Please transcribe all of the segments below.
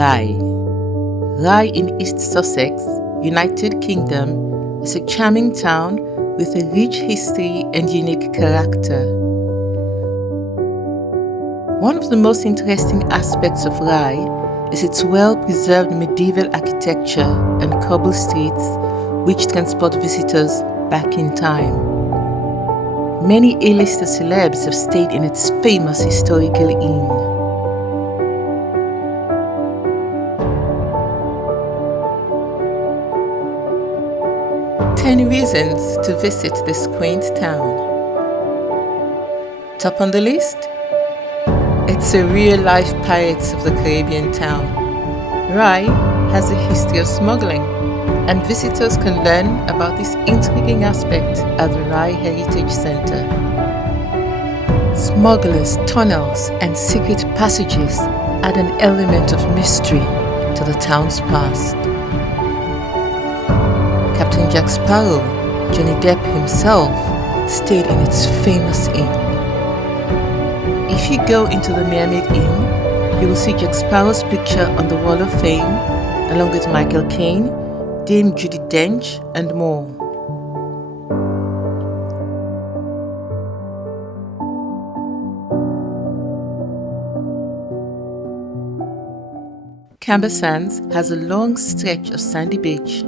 Rye. Rye in East Sussex, United Kingdom, is a charming town with a rich history and unique character. One of the most interesting aspects of Rye is its well-preserved medieval architecture and cobble streets which transport visitors back in time. Many A-lister celebs have stayed in its famous historical inn. Ten reasons to visit this quaint town. Top on the list? It's a real-life Pirates of the Caribbean town. Rye has a history of smuggling, and visitors can learn about this intriguing aspect at the Rye Heritage Center. Smugglers, tunnels, and secret passages add an element of mystery to the town's past. Captain Jack Sparrow, Johnny Depp himself, stayed in its famous inn. If you go into the Mermaid Inn, you will see Jack Sparrow's picture on the Wall of Fame, along with Michael Caine, Dame Judi Dench, and more. Camber Sands has a long stretch of sandy beach.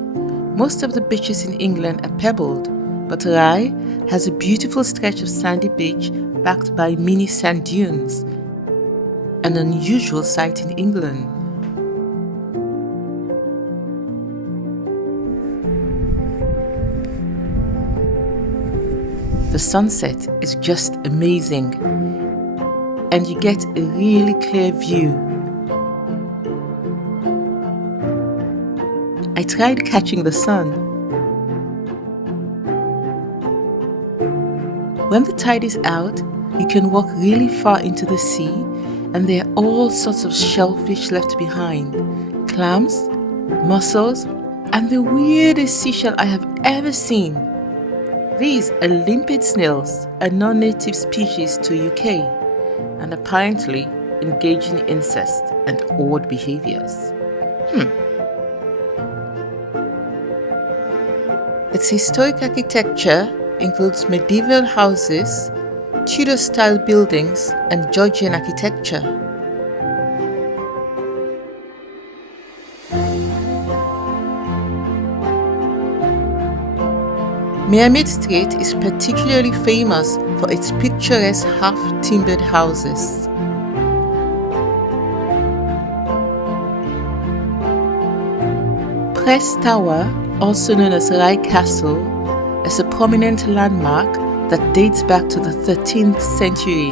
Most of the beaches in England are pebbled, but Rye has a beautiful stretch of sandy beach backed by mini sand dunes, an unusual sight in England. The sunset is just amazing, and you get a really clear view. I tried catching the sun. When the tide is out, you can walk really far into the sea, and there are all sorts of shellfish left behind, clams, mussels, and the weirdest seashell I have ever seen. These are limpet snails, a non-native species to UK, and apparently engage in incest and odd behaviors. Its historic architecture includes medieval houses, Tudor-style buildings, and Georgian architecture. Mermaid Street is particularly famous for its picturesque half-timbered houses. Press Tower, also known as Rye Castle, is a prominent landmark that dates back to the 13th century.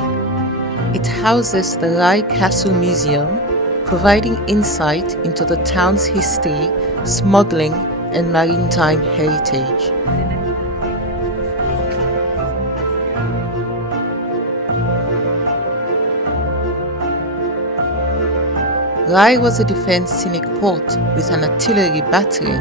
It houses the Rye Castle Museum, providing insight into the town's history, smuggling, and maritime heritage. Rye was a defense scenic port with an artillery battery.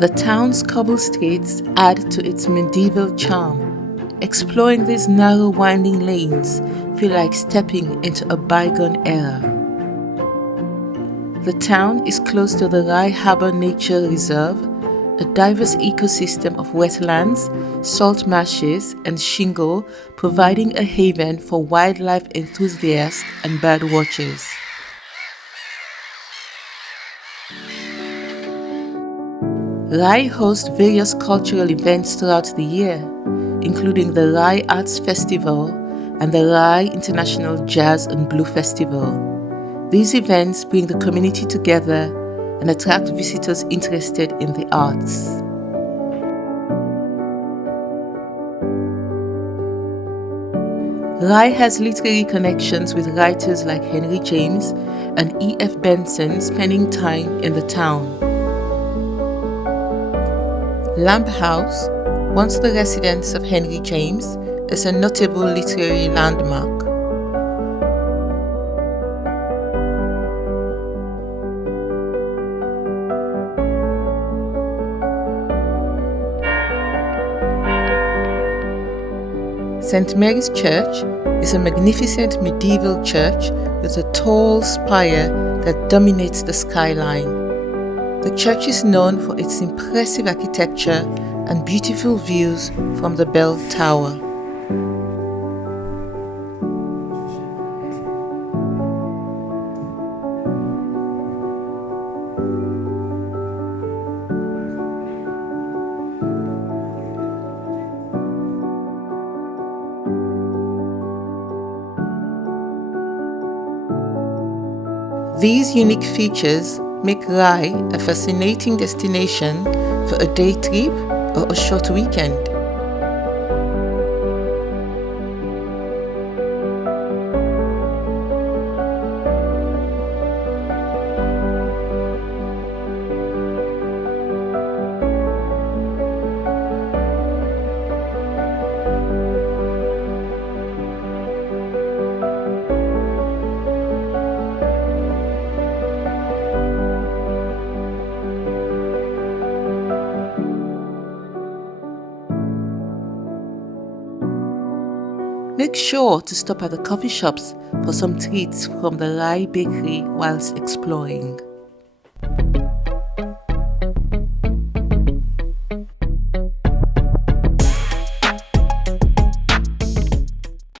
The town's cobble streets add to its medieval charm. Exploring these narrow winding lanes feel like stepping into a bygone era. The town is close to the Rye Harbour Nature Reserve, a diverse ecosystem of wetlands, salt marshes, and shingle, providing a haven for wildlife enthusiasts and bird watchers. Rye hosts various cultural events throughout the year, including the Rye Arts Festival and the Rye International Jazz and Blue Festival. These events bring the community together and attract visitors interested in the arts. Rye has literary connections with writers like Henry James and E.F. Benson spending time in the town. Lamb House, once the residence of Henry James, is a notable literary landmark. St. Mary's Church is a magnificent medieval church with a tall spire that dominates the skyline. The church is known for its impressive architecture and beautiful views from the bell tower. These unique features make Rye a fascinating destination for a day trip or a short weekend. Make sure to stop at the coffee shops for some treats from the Rye Bakery whilst exploring.